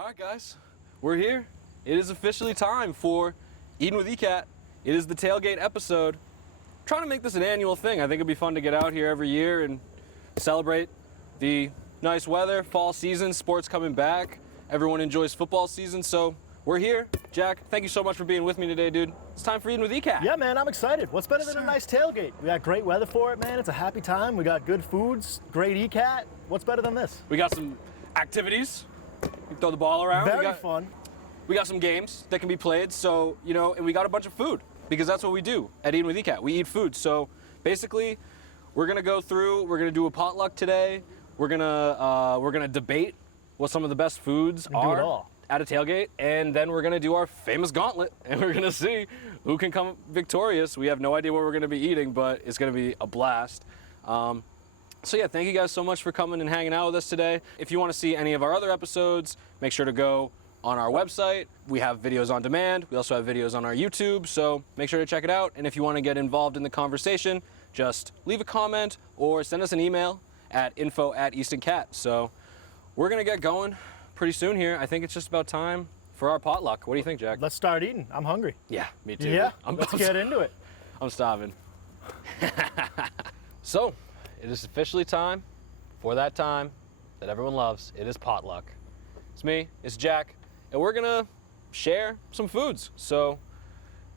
All right, guys, we're here. It is officially time for Eatin with ECAT. It is the tailgate episode. I'm trying to make this an annual thing. I think it'd be fun to get out here every year and celebrate the nice weather, fall season, sports coming back. Everyone enjoys football season, so we're here. Jack, thank you so much for being with me today, dude. It's time for Eatin with ECAT. Yeah, man, I'm excited. What's better than a nice tailgate? We got great weather for it, man. It's a happy time. We got good foods, great ECAT. What's better than this? We got some activities. We throw the ball around. Very fun. We got some games that can be played, so, you know, and we got a bunch of food because that's what we do at Eatin with ECAT. We eat food. So basically, we're gonna go through, we're gonna do a potluck today. We're gonna debate what some of the best foods are at a tailgate, and then we're gonna do our famous gauntlet, and we're gonna see who can come victorious. We have no idea what we're gonna be eating, but it's gonna be a blast. So yeah, thank you guys so much for coming and hanging out with us today. If you want to see any of our other episodes, make sure to go on our website. We have videos on demand. We also have videos on our YouTube, so make sure to check it out. And if you want to get involved in the conversation, just leave a comment or send us an email at info@EatinCat. So we're gonna get going pretty soon here. I think it's just about time for our potluck. What do you think, Jack? Let's start eating. I'm hungry. Yeah, me too. Yeah, let's get into it. I'm starving. So, it is officially time for that time that everyone loves. It is potluck. It's me, it's Jack, and we're gonna share some foods. So,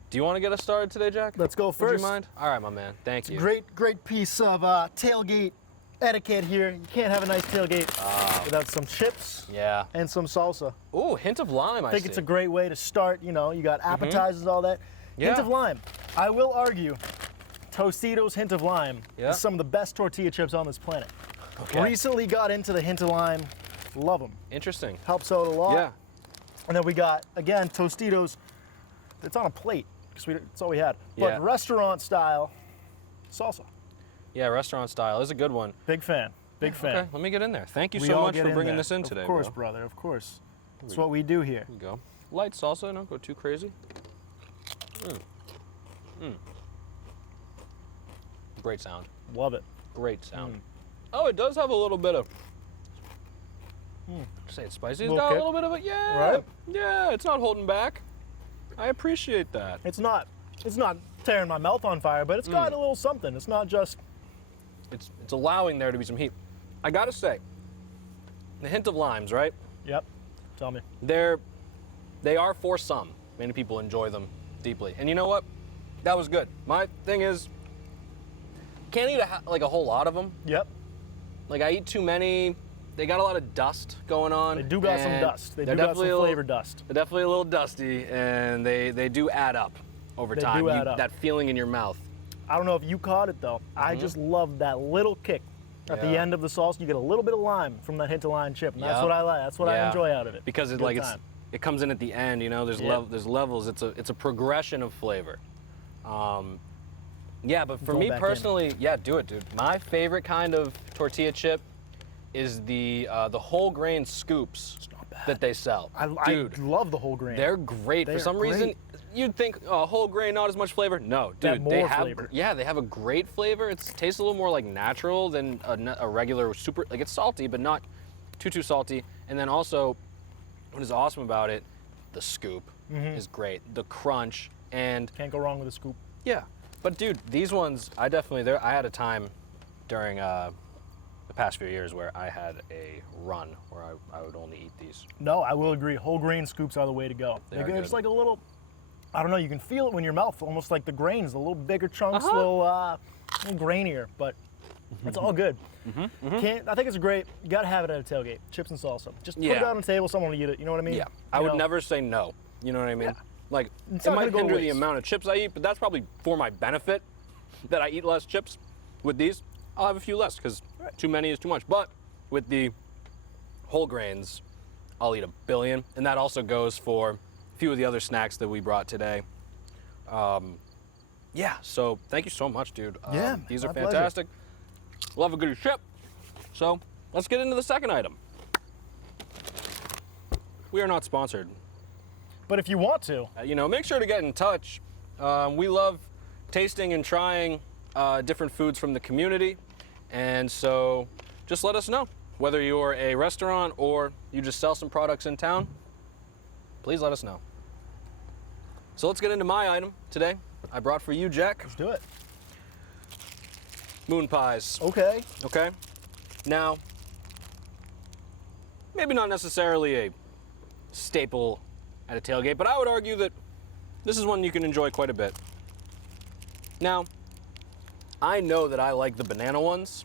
do you want to get us started today, Jack? Let's go Would first. you mind? All right, my man. Thank you. Great piece of tailgate etiquette here. You can't have a nice tailgate without some chips Yeah. and some salsa. Ooh, hint of lime, I think it's a great way to start. You know, you got appetizers, all that. Yeah. Hint of lime. I will argue, Tostitos Hint of Lime is some of the best tortilla chips on this planet. Okay. Recently got into the Hint of Lime. Love them. Interesting. Helps out a lot. Yeah. And then we got, again, Tostitos. It's on a plate, because that's all we had. But Yeah. restaurant style salsa. Yeah, restaurant style is a good one. Big fan. Big fan. Okay, let me get in there. Thank you We so all much get for bringing there. this in today, Of course, bro. brother, of course. That's what we do here. There you go. Light salsa, don't go too crazy. Great sound. Love it. Great sound. Oh, it does have a little bit of. Say it's spicy. It's Little got kick. a little bit of it. Yeah. Right? Yeah. It's not holding back. I appreciate that. It's not tearing my mouth on fire, but it's got a little something. It's not just. It's allowing there to be some heat. I gotta say, the hint of limes, right? Yep. Tell me. They are for some. Many people enjoy them deeply. And you know what? That was good. My thing is, can't eat a whole lot of them. Yep. Like I eat too many. They got a lot of dust going on. They do got some and dust. They they're do got some definitely a little- flavor dust. They're definitely a little dusty, and they do add up over They time. do add up. That feeling in your mouth. I don't know if you caught it though. I just love that little kick at the Yeah. end of the sauce. You get a little bit of lime from that Hint of Lime chip, and that's Yep. what I like. That's what I Yeah. enjoy out of it. Because Good time. it comes in at the end. You know, there's Yeah. there's levels. It's a progression of flavor. Yeah, but for Going me back in. personally, yeah, do it, dude. My favorite kind of tortilla chip is the whole grain scoops that they sell. I Dude, love the whole grain. they're great. They For are some reason, great. you'd think whole grain, not as much flavor. No, They have dude, they more have flavor. yeah, they have a great flavor. It tastes a little more like natural than a regular super. Like it's salty, but not too salty. And then also, what is awesome about it, the scoop is great. The crunch and Can't go wrong with a scoop. yeah. But dude, these ones, I had a time during the past few years where I had a run where I would only eat these. No, I will agree. Whole grain scoops are the way to go. They are It's good. like a little, I don't know, you can feel it when your mouth, almost like the grains, a little bigger chunks, a Uh-huh. little grainier, but it's all good. I think it's great. You gotta have it at a tailgate. Chips and salsa. Just put it Yeah. out on the table, someone will eat it. You know what I mean? Yeah, I You would know? never say no. You know what I mean? Yeah. Like, It's it not might gonna go hinder to the waste. amount of chips I eat, but that's probably for my benefit that I eat less chips. With these, I'll have a few less because too many is too much. But with the whole grains, I'll eat a billion. And that also goes for a few of the other snacks that we brought today. Yeah, so thank you so much, dude. Yeah, these are my pleasure. fantastic. Love a good chip. So let's get into the second item. We are not sponsored. But if you want to, You know, make sure to get in touch. We love tasting and trying different foods from the community. And so just let us know whether you're a restaurant or, you just sell some products in town, please let us know. So let's get into my item today. I brought for you, Jack, Let's do it. moon pies. Okay. Okay? Now, maybe not necessarily a staple at a tailgate, but I would argue that this is one you can enjoy quite a bit. Now, I know that I like the banana ones.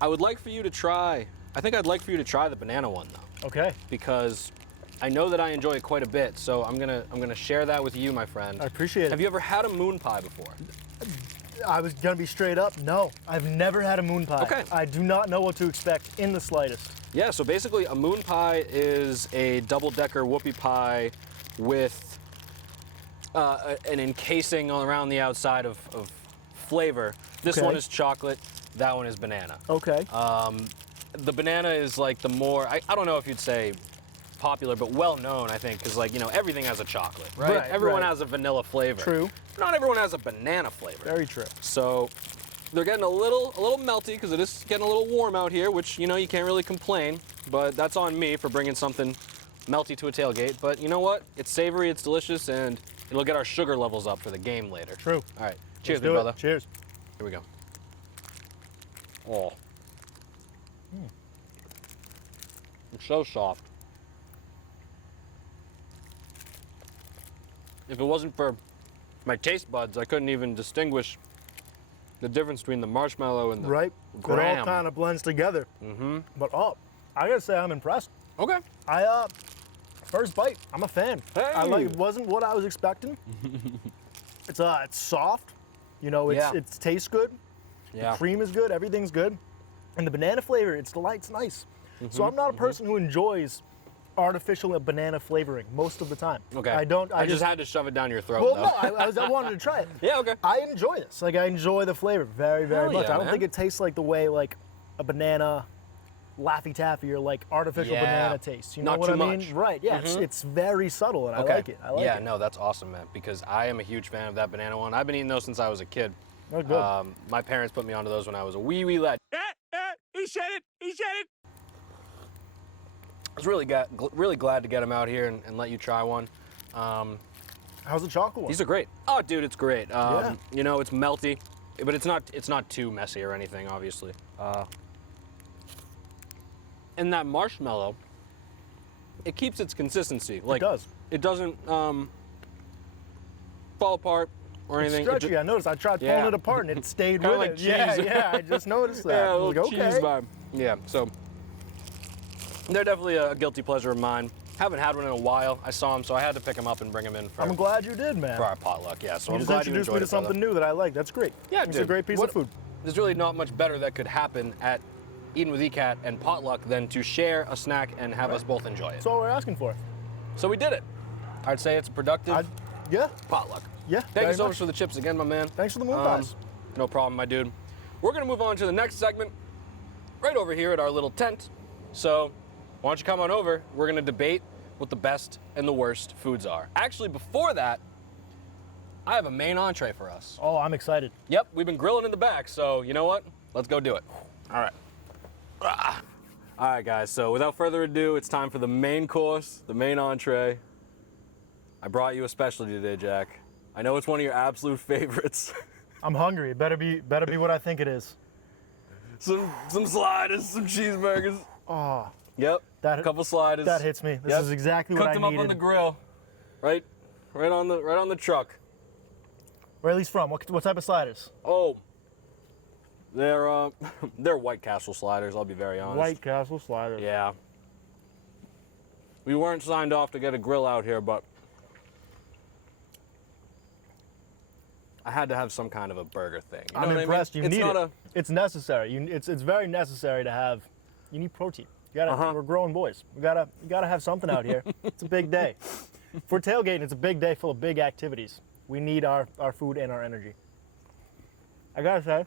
I think I'd like for you to try the banana one though, Okay. because I know that I enjoy it quite a bit, so I'm gonna share that with you, my friend. I appreciate it. Have you ever had a moon pie before? I was gonna be straight up. No, I've never had a moon pie. Okay. I do not know what to expect in the slightest. Yeah, so basically a moon pie is a double-decker whoopie pie with an encasing all around the outside of flavor. This Okay. one is chocolate, that one is banana. Okay. The banana is like the more, I don't know if you'd say popular, but well known, I think, because like, you know, everything has a chocolate, right? Right, Everyone right. has a vanilla flavor. True. Not everyone has a banana flavor. Very true. So they're getting a little melty because it is getting a little warm out here, which, you know, you can't really complain, but that's on me for bringing something melty to a tailgate. But you know what? It's savory, it's delicious, and it'll get our sugar levels up for the game later. True. All right. Cheers, Let's big do it. brother. Cheers. Here we go. Oh. It's so soft. If it wasn't for my taste buds, I couldn't even distinguish the difference between the marshmallow and the Right. It graham. all kind of blends together. Mm-hmm. But I gotta say I'm impressed. Okay. First bite, I'm a fan. I like. It wasn't what I was expecting. It's soft. You know, Yeah. it tastes good. Yeah. The cream is good. Everything's good. And the banana flavor, it's nice. So I'm not a person who enjoys artificial banana flavoring most of the time. Okay. I don't. I just had to shove it down your throat, Well, though. no, I wanted to try it. Yeah, okay. I enjoy this. Like, I enjoy the flavor very, very Hell much. yeah, I don't man. think it tastes like the way like a banana Laffy Taffy or like artificial Yeah. banana tastes. You know Not what too I mean? much. Right. Yeah. It's very subtle, and Okay. I like it. I like yeah, it. no, that's awesome, man, because I am a huge fan of that banana one. I've been eating those since I was a kid. They're good. My parents put me onto those when I was a wee lad. He said it! He said it! I was really glad to get them out here and let you try one. How's the chocolate one? These are great. Oh, dude, it's great. Yeah. You know, it's melty, but it's not too messy or anything, obviously. And that marshmallow, it keeps its consistency. Like, it does. It doesn't fall apart or It's anything. stretchy. I noticed. I tried pulling Yeah. it apart, and it stayed Kinda with like it. Yeah, cheese. yeah. I just noticed that. Yeah, I a was little like, cheese okay. vibe. Yeah, so they're definitely a guilty pleasure of mine. Haven't had one in a while. I saw them, so I had to pick them up and bring them in for, I'm glad you did, man. for our potluck. Yeah, so You I'm just glad you introduced enjoyed me to it, brother. something new that I like. That's great. Yeah, it's dude. a great piece What- of food. There's really not much better that could happen at Eatin with ECAT and potluck than to share a snack and have us both enjoy it. That's all we're asking for. So we did it. I'd say it's a productive Yeah. potluck. Yeah. Thank you very so much. much for the chips again, my man. Thanks for the moon pies. No problem, my dude. We're gonna move on to the next segment right over here at our little tent. So why don't you come on over? We're gonna debate what the best and the worst foods are. Actually, before that, I have a main entree for us. Oh, I'm excited. Yep, we've been grilling in the back, so you know what? Let's go do it. All right. All right, guys, so without further ado, it's time for the main course, the main entree. I brought you a specialty today, Jack. I know it's one of your absolute favorites. I'm hungry. It better be what I think it is. some sliders, some cheeseburgers. Oh, Yep, That- a couple sliders. that hits me. This Yep. is exactly Cooked what I them needed. up on the grill, right on the truck. Where are these from? What type of sliders? Oh, they're they're White Castle sliders. I'll be very honest. White Castle sliders. Yeah. We weren't signed off to get a grill out here, but I had to have some kind of a burger thing. You know I'm what I mean? impressed. You It's need not it. It's necessary. It's very necessary to have. You need protein. You gotta. Uh-huh. We're growing boys. We gotta have something out here. It's a big day. For tailgating, it's a big day full of big activities. We need our food and our energy. I gotta say,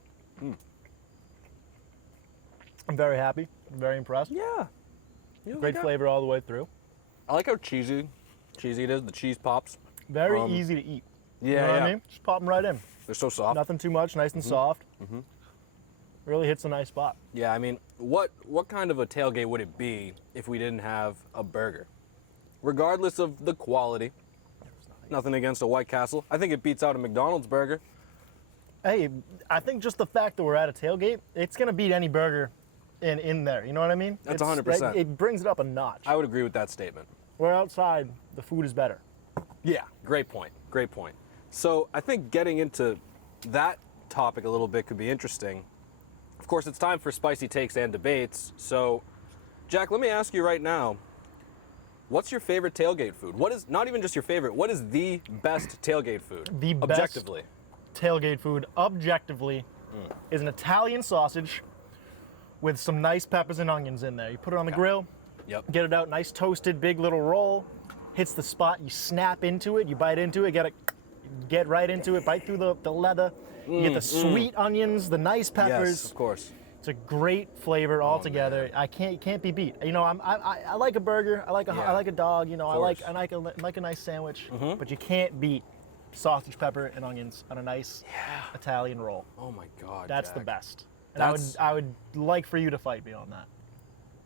I'm very happy. I'm very impressed. Yeah. You Great like flavor all the way through. I like how cheesy it is. The cheese pops. Very easy to eat. Yeah, You know what yeah. I mean? Just pop them right in. They're so soft. Nothing too much. Nice and soft. Really hits a nice spot. Yeah, I mean, what kind of a tailgate would it be if we didn't have a burger? Regardless of the quality, nothing against a White Castle. I think it beats out a McDonald's burger. Hey, I think just the fact that we're at a tailgate, it's gonna beat any burger in there. You know what I mean? That's It's- 100%. It brings it up a notch. I would agree with that statement. We're outside, the food is better. Yeah, great point. Great point. So I think getting into that topic a little bit could be interesting. Of course, it's time for spicy takes and debates. So, Jack, let me ask you right now, what's your favorite tailgate food? What is, not even just your favorite, what is the best tailgate food? The best objectively. Tailgate food, objectively, is an Italian sausage with some nice peppers and onions in there. You put it on the grill, Yep. get it out, nice toasted, big little roll, hits the spot, you snap into it, you bite into it, get right into it, bite through the leather. You get the sweet onions, the nice peppers. Yes, of course. It's a great flavor altogether. Can't be beat. You know, I like a burger. I like a dog. You know, I like a nice sandwich. But you can't beat sausage, pepper, and onions on a nice Italian roll. Oh my God, That's the Jack. best. And I would like for you to fight me on that.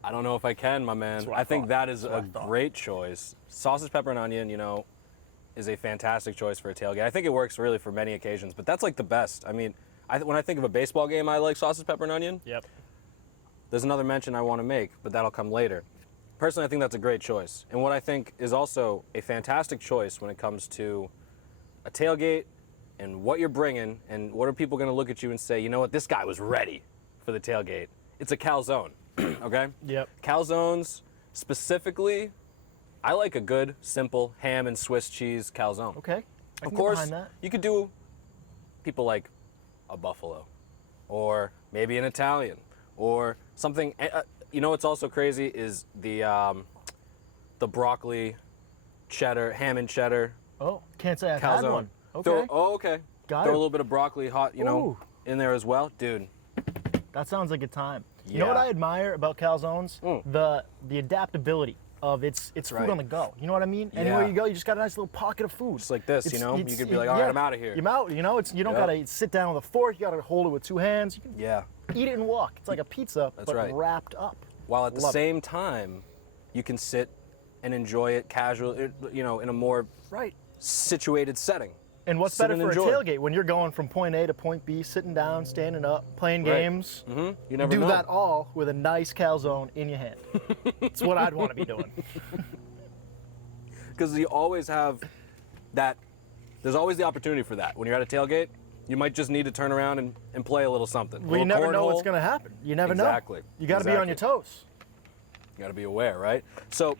I don't know if I can, my man. what I I think thought. that is That's what a I thought. great choice. Sausage, pepper, and onion, you know, is a fantastic choice for a tailgate. I think it works really for many occasions, but that's like the best. I mean, when I think of a baseball game, I like sausage, pepper, and onion. Yep. There's another mention I want to make, but that'll come later. Personally, I think that's a great choice. And what I think is also a fantastic choice when it comes to a tailgate and what you're bringing and what are people going to look at you and say, you know what, this guy was ready for the tailgate. It's a calzone, okay? Yep. Calzones, specifically, I like a good, simple ham and Swiss cheese calzone. Okay. I Of can get course, behind that. you could do people like a buffalo or maybe an Italian or something. You know what's also crazy is the broccoli cheddar, ham and cheddar Oh, can't say I've had calzone. one. Okay. Okay. Got Throw it. a little bit of broccoli hot, you know, Ooh. in there as well. Dude, That sounds like a time. You know what Yeah. I admire about calzones? The adaptability of its food right. on the go. You know what I mean? Anywhere Yeah. you go, you just got a nice little pocket of food. Just like this, you It's- know? You it's- could be like, all right, I'm out of here. You're out, you know? You don't Yep. gotta sit down with a fork, you gotta hold it with two hands. You can Yeah. eat it and walk. It's like a pizza, That's but right. wrapped up. While at the Love it. same time, you can sit and enjoy it casually, you know, in a more Right. situated setting. And what's Sit better and for enjoy. a tailgate when you're going from point A to point B, sitting down, standing up, playing Right. games? You never Do know. that all with a nice calzone in your hand. It's what I'd want to be doing. Because you always have that, there's always the opportunity for that. When you're at a tailgate, you might just need to turn around and play a little something. Well, you never know what's cornhole. going to happen. You never Exactly. know. You got to be on your toes. You got to be aware, right? So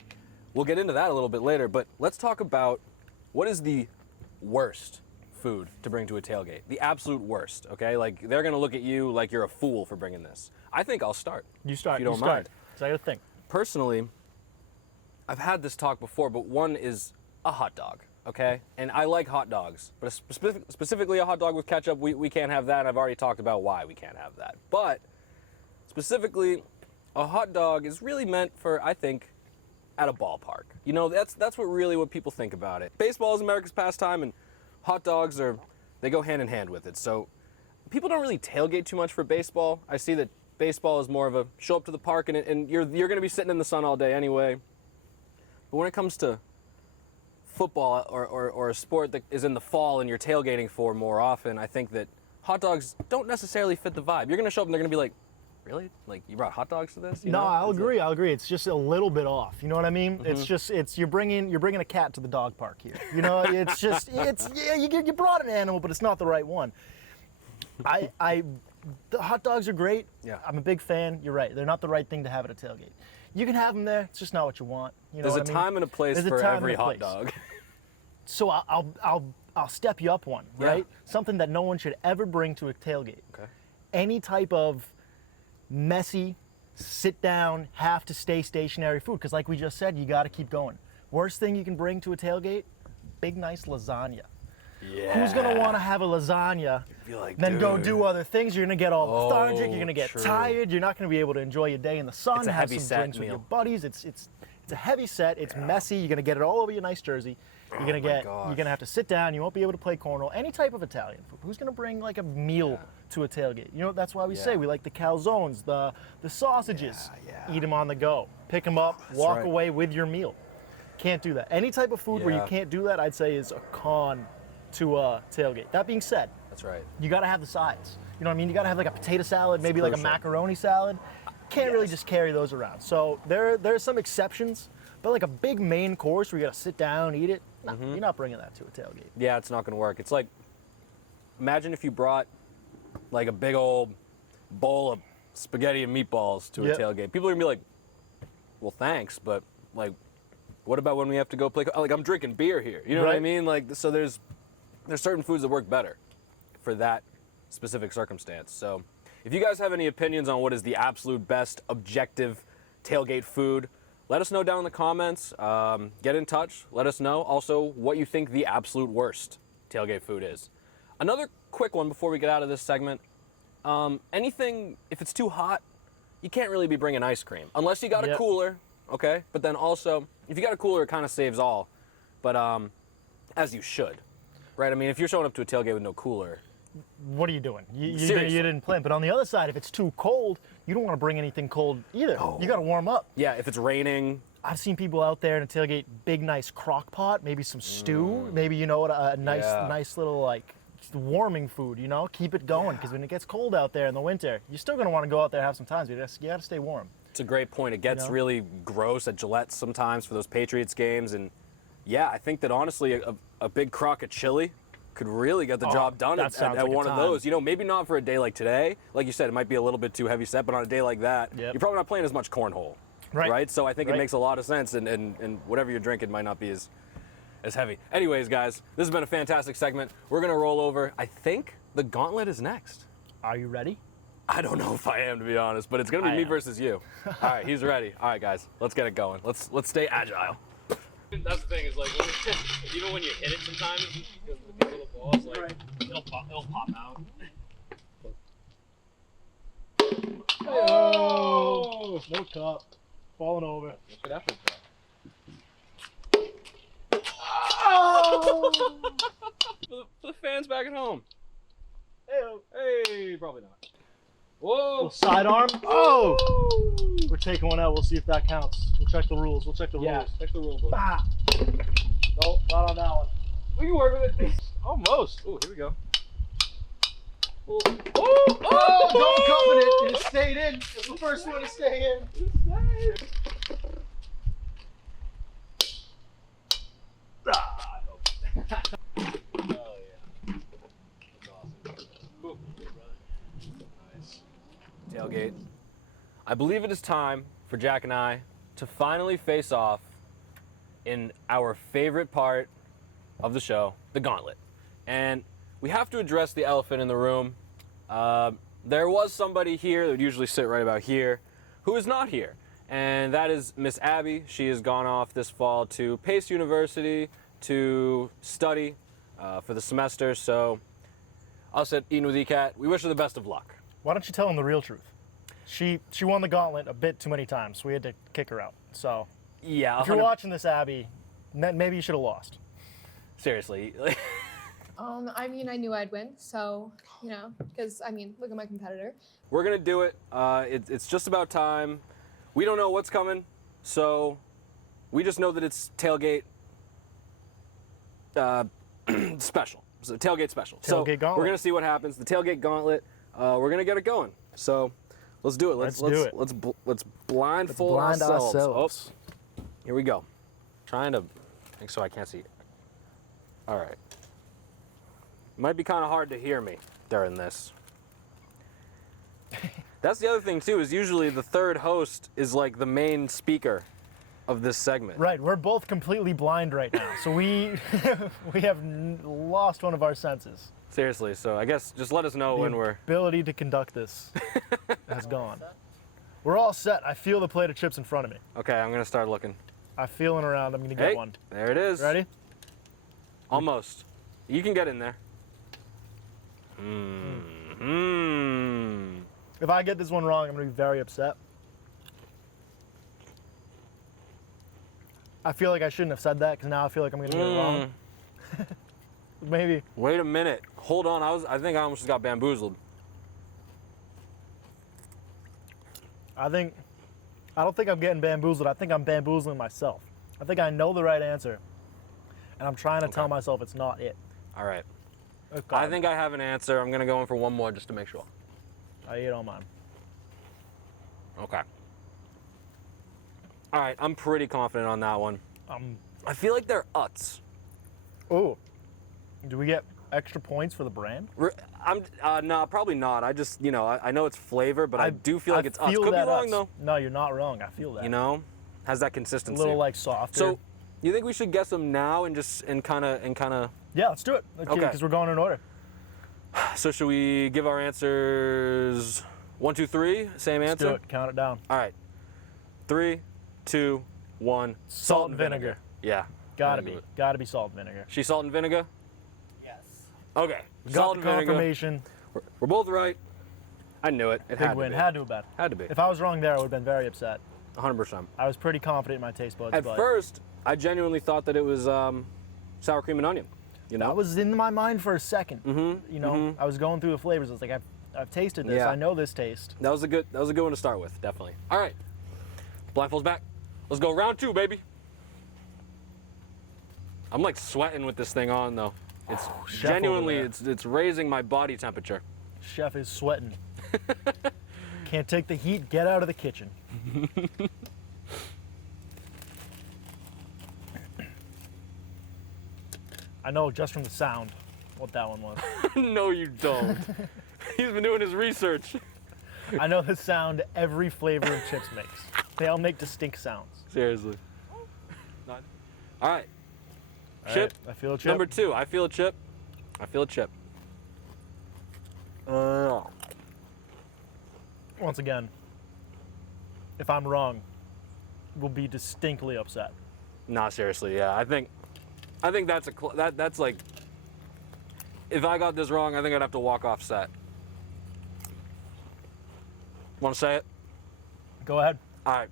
we'll get into that a little bit later, but let's talk about what is the worst food to bring to a tailgate. The absolute worst, okay? Like, they're going to look at you like you're a fool for bringing this. I think I'll start. You start. If you don't start. mind. So I got to think. Personally, I've had this talk before, but one is a hot dog, okay? And I like hot dogs, but specifically a hot dog with ketchup, we can't have that. And I've already talked about why we can't have that. But specifically, a hot dog is really meant for, I think, at a ballpark. You know, that's what people think about it. Baseball is America's pastime, and hot dogs they go hand in hand with it. So people don't really tailgate too much for baseball. I see that baseball is more of a show up to the park and you're going to be sitting in the sun all day anyway. But when it comes to football or a sport that is in the fall and you're tailgating for more often, I think that hot dogs don't necessarily fit the vibe. You're going to show up and they're going to be like, really? Like, you brought hot dogs to this? You No, know? I'll It's like- agree. I'll agree. It's just a little bit off. You know what I mean? Mm-hmm. It's just you're bringing a cat to the dog park here. You know, it's just you brought an animal, but it's not the right one. The hot dogs are great. Yeah. I'm a big fan. You're right. They're not the right thing to have at a tailgate. You can have them there. It's just not what you want. You know There's a what I mean? time and a place There's a for time every and a hot place. dog. So I'll step you up one, Yeah. right? Something that no one should ever bring to a tailgate. Okay. Any type of messy, sit down, have to stay stationary food, because like we just said, you got to keep going. Worst thing you can bring to a tailgate, big nice lasagna. Yeah. Who's gonna want to have a lasagna, Be like, then go dude. do other things? You're gonna get all lethargic. Oh, You're gonna get true. tired. You're not gonna be able to enjoy your day in the sun. It's a have heavy some set drinks with your meal. buddies. It's It's a heavy set. It's messy. You're gonna get it all over your nice jersey. You're gonna have to sit down. You won't be able to play cornhole. Any type of Italian food. Who's gonna bring like a meal to a tailgate? You know, that's why we say we like the calzones, the sausages. Eat them on the go. Pick them up. Walk away with your meal. Can't do that. Any type of food where you can't do that, I'd say, is a con to a tailgate. That being said, That's right. you gotta have the sides. You know what I mean? You gotta have like a potato salad, maybe like a macaroni salad. Can't really just carry those around. So there's some exceptions, but like a big main course where you gotta sit down, eat it, no, you're not bringing that to a tailgate. Yeah, it's not going to work. It's like, imagine if you brought like a big old bowl of spaghetti and meatballs to a tailgate. People are going to be like, well, thanks, but like, what about when we have to go play? Like, I'm drinking beer here. You know what I mean? Like, so there's certain foods that work better for that specific circumstance. So if you guys have any opinions on what is the absolute best objective tailgate food, let us know down in the comments. Get in touch. Let us know also what you think the absolute worst tailgate food is. Another quick one before we get out of this segment. Anything, if it's too hot, you can't really be bringing ice cream. Unless you got a cooler, okay? But then also, if you got a cooler, it kind of saves all. But as you should, right? I mean, if you're showing up to a tailgate with no cooler, what are you doing? You didn't plan. But on the other side, if it's too cold, you don't want to bring anything cold either. No. You got to warm up. Yeah, if it's raining. I've seen people out there in a tailgate, big nice crock pot, maybe some stew, maybe, you know, a nice little like warming food, you know, keep it going, because when it gets cold out there in the winter, you're still going to want to go out there and have some time, but you got to stay warm. It's a great point. It gets really gross at Gillette sometimes for those Patriots games, and yeah, I think that honestly a big crock of chili could really get the job done at like one of those. You know, maybe not for a day like today. Like you said, it might be a little bit too heavy set, but on a day like that, you're probably not playing as much cornhole. Right? So I think it makes a lot of sense, and whatever you're drinking might not be as heavy. Anyways, guys, this has been a fantastic segment. We're going to roll over. I think the gauntlet is next. Are you ready? I don't know if I am, to be honest, but it's going to be me versus you. All right, he's ready. All right, guys, let's get it going. Let's stay agile. That's the thing, is like, even when you hit it sometimes, because with the little balls, like, it'll pop out. Oh! No cup. Falling over. Good effort, Oh! for the fans back at home. Hey, probably not. Whoa! Little sidearm. Oh! We're taking one out. We'll see if that counts. We'll check the rules. Check the rules. Check the rule book. Ah. Nope, not on that one. We can work with it. Almost. Oh, here we go. Oh, don't cover it. It stayed in. It's the first one to stay in. Ah, oh yeah. That's awesome. Cool. Nice. Tailgate. I believe it is time for Jack and I to finally face off in our favorite part of the show, the gauntlet. And we have to address the elephant in the room. There was somebody here that would usually sit right about here who is not here, and that is Miss Abby. She has gone off this fall to Pace University to study for the semester, so us at Eatin with ECAT, we wish her the best of luck. Why don't you tell him the real truth? She won the gauntlet a bit too many times, so we had to kick her out. So yeah, if you're watching this, Abby, maybe you should have lost. Seriously. I mean, I knew I'd win, so, you know, because, I mean, look at my competitor. We're going to do it. It's just about time. We don't know what's coming, so we just know that it's tailgate special. So tailgate special. Tailgate gauntlet. We're going to see what happens. The tailgate gauntlet, we're going to get it going. So let's do it. Let's blindfold ourselves. Oh, here we go. Trying to make so I can't see. All right. Might be kind of hard to hear me during this. That's the other thing too, is usually the third host is like the main speaker of this segment. Right, we're both completely blind right now, so we have lost one of our senses. Seriously, so I guess just let us know when we're... The ability to conduct this has gone. We're all set. I feel the plate of chips in front of me. Okay, I'm gonna start looking. I'm feeling around. I'm gonna get one. There it is. Ready? Almost. You can get in there. If I get this one wrong, I'm gonna be very upset. I feel like I shouldn't have said that because now I feel like I'm gonna get it wrong. Maybe. Wait a minute. Hold on. I think I almost got bamboozled. I don't think I'm getting bamboozled. I think I'm bamboozling myself. I think I know the right answer, and I'm trying to tell myself it's not it. All right. Okay. I think I have an answer. I'm gonna go in for one more just to make sure. I ate all mine. Okay. All right. I'm pretty confident on that one. I feel like they're Utz. Oh, do we get extra points for the brand? No, probably not. I just, I know it's flavor, but I do feel like it's Utz. Could be wrong Utz. though. No, you're not wrong. I feel that. Has that A consistency. little like softer. So, you think we should guess them now and kind of? Yeah, let's do it. Okay. Because we're going in order. So should we give our answers 1, 2, 3? Same Let's answer. do it. Count it down. All right. 3, 2, 1. Salt and vinegar. Yeah. Gotta be salt and vinegar. She salt and vinegar. Yes. Okay. Got Salt the and vinegar. confirmation. We're both right. I knew it. It Big had win. to be. Had to have been. Had to be. If I was wrong there, I would have been very upset. 100%. I was pretty confident in my taste buds. At but first, I genuinely thought that it was sour cream and onion. that was in my mind for a second. I was going through the flavors. I was like, I've tasted this. Yeah. I know this taste. That was a good one to start with, definitely. All right. Blindfolds back. Let's go round 2, baby. I'm like sweating with this thing on though. It's Chef genuinely over there. it's raising my body temperature. Chef is sweating. Can't take the heat. Get out of the kitchen. I know just from the sound what that one was. No, you don't. He's been doing his research. I know the sound every flavor of chips makes. They all make distinct sounds. Seriously. All right. All Chip. right, I feel a chip. Number 2. I feel a chip. I feel a chip. Once again, if I'm wrong, we'll be distinctly upset. Nah, seriously, yeah. I think that's like, if I got this wrong, I think I'd have to walk off set. Want to say it? Go ahead. All right.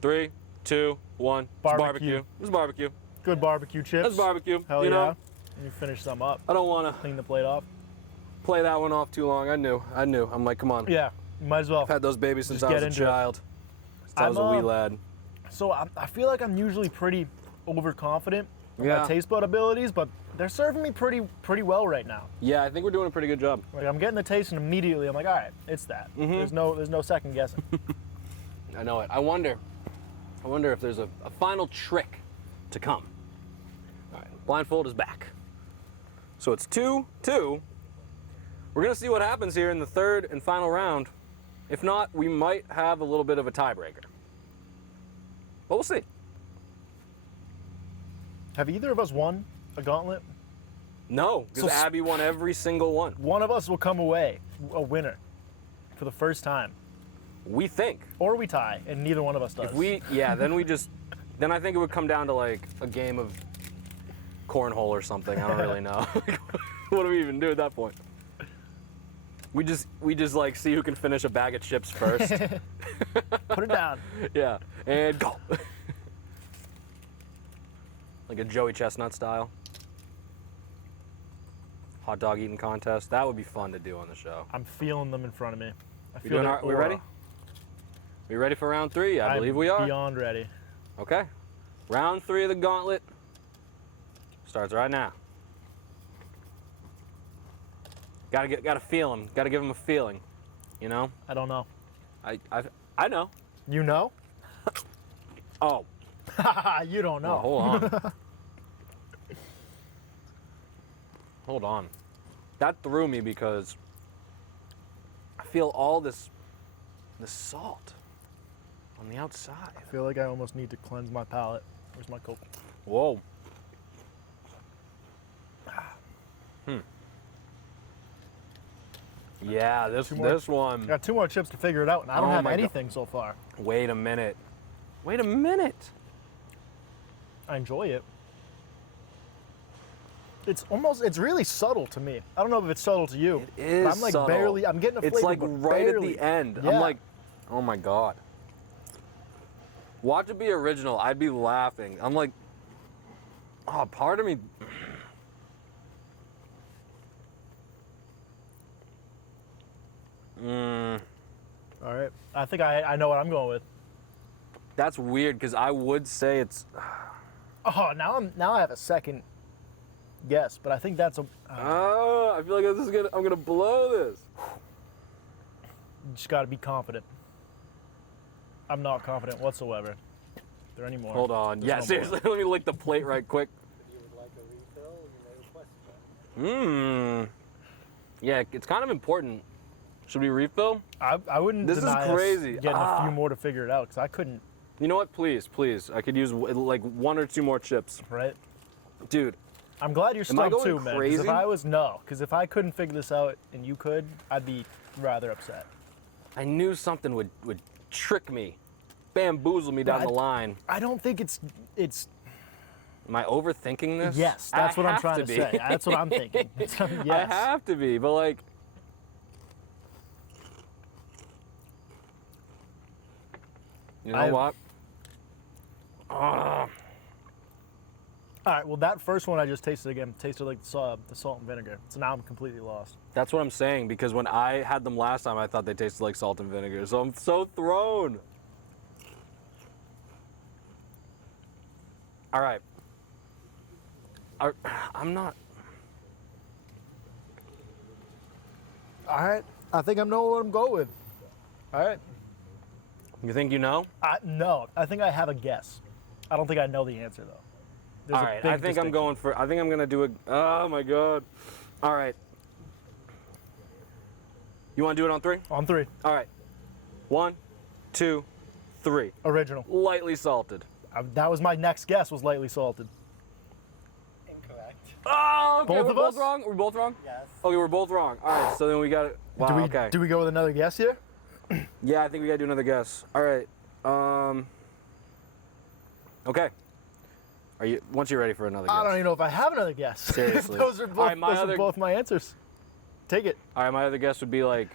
3, 2, 1. Barbecue. It's barbecue. Good barbecue chips. It's barbecue. Hell you yeah. know? You finish some up. I don't want to Clean the plate off. play that one off too long. I knew. I'm like, come on. Yeah, might as well. I've had those babies since Just I get was a into it. child. Since I was a wee lad. So I feel like I'm usually pretty overconfident in Yeah. my taste bud abilities, but they're serving me pretty well right now. Yeah, I think we're doing a pretty good job. Like I'm getting the taste, and immediately I'm like, all right, it's that. There's no second guessing. I know it. I wonder if there's a final trick to come. All right, blindfold is back. So it's 2-2. We're gonna see what happens here in the third and final round. If not, we might have a little bit of a tiebreaker. But we'll see. Have either of us won a gauntlet? No, because So- Abby won every single one. One of us will come away a winner for the first time, We think. or we tie, and neither one of us does. Then I think it would come down to like a game of cornhole or something. I don't really know. What do we even do at that point? We just like see who can finish a bag of chips first. Put it down. Yeah, and go. Like a Joey Chestnut style. Hot dog eating contest. That would be fun to do on the show. I'm feeling them in front of me. I We feel doing their all right? We aura. ready? We ready for round 3? I I'm believe we are. Beyond ready. Okay. Round 3 of the gauntlet starts right now. Gotta feel him. Gotta give him a feeling. You know? I don't know. I know. You know? Oh. You don't know. Oh, hold on. Hold on. That threw me because I feel all this salt on the outside. I feel like I almost need to cleanse my palate. Where's my Coke? Whoa. Yeah, this one. I got 2 more chips to figure it out, and I don't Oh have my God. anything so far. Wait a minute. Wait a minute. I enjoy it. It's really subtle to me. I don't know if it's subtle to you. It is But I'm like subtle. I'm getting a flavor, It's like but right barely. at the end. Yeah. I'm like, oh my God. Watch it be original. I'd be laughing. I'm like, oh, part of me. All right. I think I know what I'm going with. That's weird because I would say it's. Oh, now I have a second guess, but I think that's a. I feel like I'm gonna blow this. You just got to be confident. I'm not confident whatsoever. Are there any more? Hold on. There's Yeah, no more. seriously, let me lick the plate right quick. If you would like a refill, you may request that. Yeah, it's kind of important. Should we refill? I wouldn't. This is deny us crazy. Getting a Ah. few more to figure it out because I couldn't. You know what? Please, please. I could use like 1 or 2 more chips. Right. Dude, I'm glad you're Am I stumped going too, man. crazy? Because if I couldn't figure this out and you could, I'd be rather upset. I knew something would trick me, bamboozle me down I- the line. I don't think it's. Am I overthinking this? Yes, that's I what I'm have trying to be. say. That's what I'm thinking. Yes. I have to be, but like. You know what? All right. Well, that first one I just tasted again tasted like the salt and vinegar. So now I'm completely lost. That's what I'm saying, because when I had them last time, I thought they tasted like salt and vinegar. So I'm so thrown. All right. I'm not. All right. I think I know what I'm going with. All right. You think you know? No, I think I have a guess. I don't think I know the answer though. There's All a right. big I think I'm distinction. going for. I think I'm gonna do a. Oh my god. All right. You want to do it on 3? On 3. All right. 1, 2, 3. Original. Lightly salted. That was my next guess. Was lightly salted. Incorrect. Oh, okay. Both we're of both us? wrong. We're both wrong. Yes. Okay, we're both wrong. All right. So then we got it. Wow. Okay. Do we go with another guess here? Yeah, I think we gotta do another guess. All right. Okay. Are you? Once you're ready for another guess. I don't even know if I have another guess. Seriously. those are both, All right, my those other- are both my answers. Take it. All right. My other guess would be like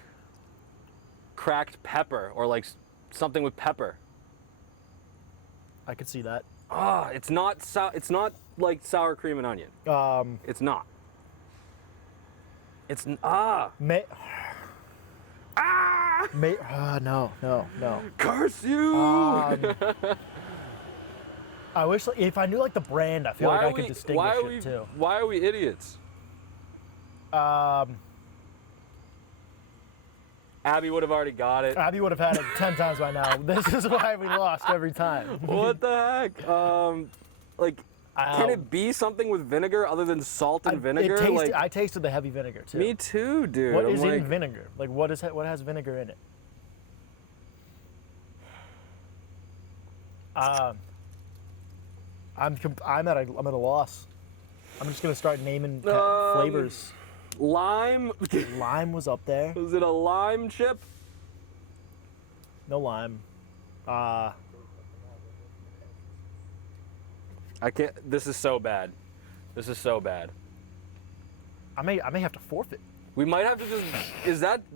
cracked pepper or like something with pepper. I could see that. Ah, it's not It's not like sour cream and onion. It's not. It's May. No. curse you. I wish like, if I knew like the brand, I feel like I could distinguish it too. Why are we idiots? Abby would have already got it. Abby would have had it 10 times by now. This is why we lost every time. What the heck? Like, can it be something with vinegar other than salt and vinegar? I tasted the heavy vinegar too. Me too, dude. What I'm is like, in vinegar? Like what has vinegar in it? I'm at a loss. I'm just gonna start naming flavors. Lime? Lime was up there. Was it a lime chip? No lime. I can't. This is so bad. This is so bad. I may have to forfeit. We might have to just.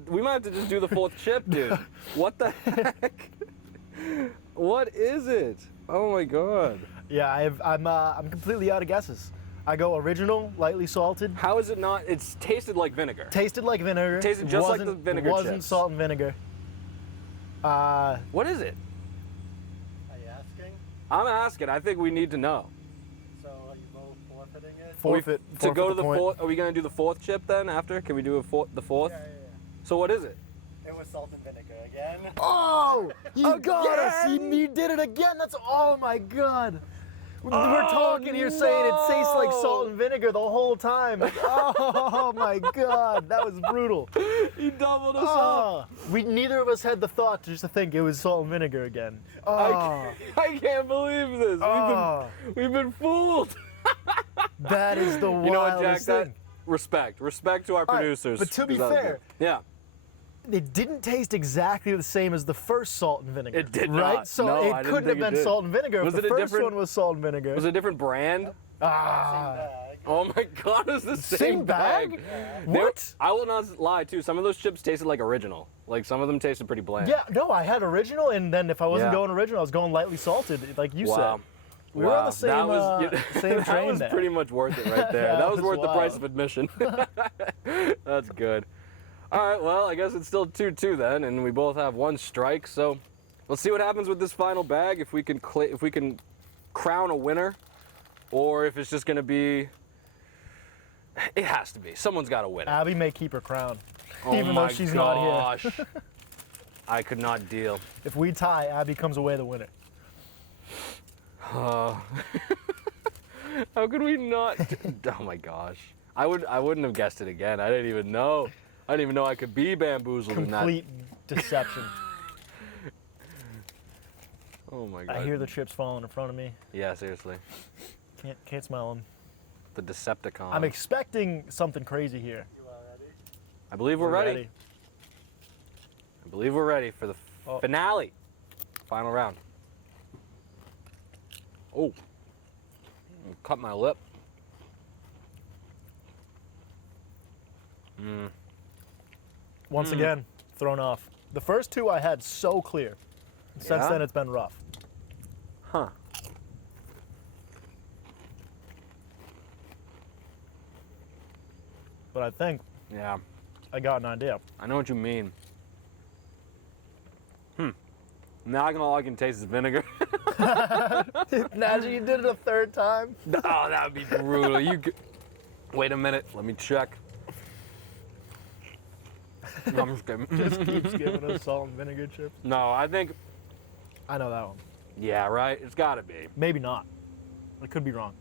We might have to just do the 4th chip, dude. What the heck? What is it? Oh my god. Yeah, I'm completely out of guesses. I go original, lightly salted. How is it not? It's tasted like vinegar. Tasted like vinegar. Tasted just like the Wasn't- vinegar Wasn't chips. salt and vinegar. What is it? Are you asking? I'm asking. I think we need to know. So are you both forfeiting it? Forfeit. To go to forfeit the point. 4th. Are we gonna do the 4th chip then? After? Can we do the 4th? Yeah. So what is it? It was salt and vinegar again. Oh, you got us. Again? You did it again. That's, oh my God. We're Oh, talking here saying it tastes like no. salt and vinegar the whole time. Like, oh my God, that was brutal. He doubled us up. Oh, neither of us had the thought just to think it was salt and vinegar again. Oh, I can't believe this. Oh. We've been fooled. that is the wildest You know what, Jack? thing. Respect to our right, producers. but to be 'cause that was fair- good. Yeah. It didn't taste exactly the same as the first salt and vinegar. It did right? not. So No, I it didn't couldn't have think it been did. salt and vinegar. Was if it the a first different- one was salt and vinegar. Was it a different brand? Ah. Bag. Oh my God, it's the same bag? What? I will not lie too. Some of those chips tasted like original. Like some of them tasted pretty bland. Yeah, no, I had original, and then if I wasn't Yeah. going original, I was going lightly salted, like you Wow. said. We were on the same, that was, same that train was there. pretty much worth it right there. Yeah, that was it was worth the price wild. of admission. That's good. All right, well, I guess it's still 2-2 then, and we both have one strike. So let's see what happens with this final bag. If we can crown a winner, or if it's just going to be. It has to be. Someone's got to win it. Abby may keep her crown, Oh even though my she's not gosh. here. I could not deal. If we tie, Abby comes away the winner. How could we not? Oh my gosh. I wouldn't have guessed it again. I didn't even know. I didn't even know I could be bamboozled in that. Complete deception. Oh my god. I hear the chips falling in front of me. Yeah, seriously. Can't smell them. The Decepticon. I'm expecting something crazy here. You are ready? I believe we're ready. I believe we're ready for the Oh. finale. Final round. Oh. Cut my lip. Once again, thrown off. The first two I had so clear. Since Yeah? then, it's been rough. Huh. But I think Yeah. I got an idea. I know what you mean. Now all I can taste is vinegar. Imagine you did it a third time. Oh, that would be brutal. Wait a minute. Let me check. No, I'm just kidding. Just keeps giving us salt and vinegar chips. No, I think. I know that one. Yeah, right. It's got to be. Maybe not. I could be wrong.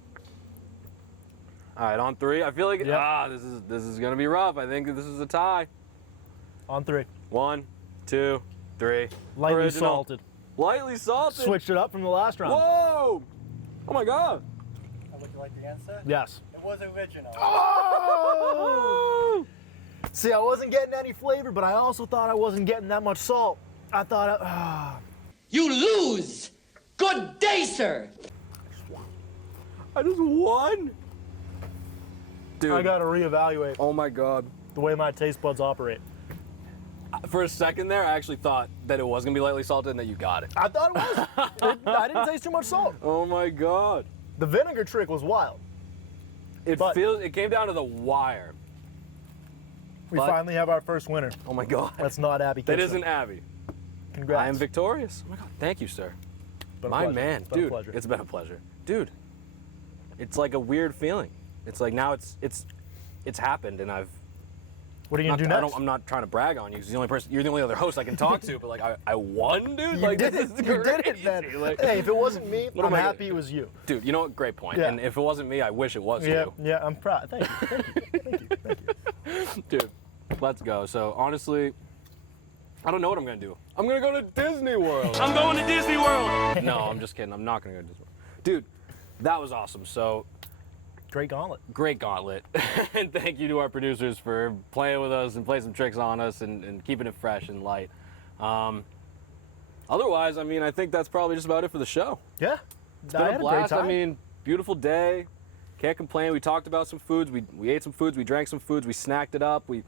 All right, on three. I feel like Yep. this is gonna be rough. I think this is a tie. On three. 1, 2, 3. Lightly Original. salted. Lightly salted. Switched it up from the last round. Whoa! Oh my God! Would you like the answer? Yes. It was original. Oh! See, I wasn't getting any flavor, but I also thought I wasn't getting that much salt. I thought, You lose! Good day, sir! I just won. Dude. I gotta reevaluate Oh my God. the way my taste buds operate. For a second there, I actually thought that it was gonna be lightly salted and that you got it. I thought it was. I didn't taste too much salt. Oh my God. The vinegar trick was wild. It But- it came down to the wire. We But- finally have our first winner. Oh my God. That's not Abby That Kitson. isn't Abby. Congrats. I am victorious. Oh my God. Thank you, sir. Been a My pleasure. man, It's been a dude. pleasure. It's been a pleasure, dude. It's like a weird feeling. It's like now it's happened, and I've. What are you gonna do next? I'm not trying to brag on you because you're the only other host I can talk to. But like I won, dude. You Like did this it. is You did it, crazy. man. Like, Hey, if it wasn't me, What I'm am I happy gonna- it was you. dude, you know what? Great point. Yeah. And if it wasn't me, I wish it was Yeah, you. yeah, I'm proud. Thank you. Thank you. Thank you. Thank you. Dude, let's go. So honestly, I don't know what I'm gonna do. I'm gonna go to Disney World. I'm going to Disney World. No, I'm just kidding. I'm not gonna go to Disney World. Dude, that was awesome. So Great gauntlet. great gauntlet. And thank you to our producers for playing with us and playing some tricks on us and keeping it fresh and light. Otherwise, I mean, I think that's probably just about it for the show. Yeah. It's been a blast. I mean, beautiful day. Can't complain. We talked about some foods. We ate some foods. We drank some foods. We snacked it up. We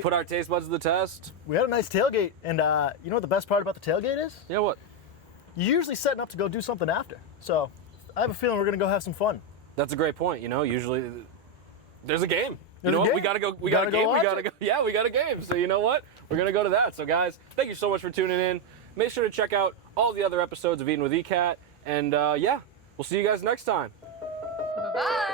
put our taste buds to the test. we had a nice tailgate, and you know what the best part about the tailgate is? Yeah, what? You're usually setting up to go do something after. So I have a feeling we're gonna go have some fun. That's a great point. You know, usually there's a game. There's You know a what? We game. gotta go. We You got a gotta go game. We watch gotta it. go. Yeah, we got a game. So you know what? We're gonna go to that. So guys, thank you so much for tuning in. Make sure to check out all the other episodes of Eatin with ECAT. And yeah, we'll see you guys next time. Bye-bye.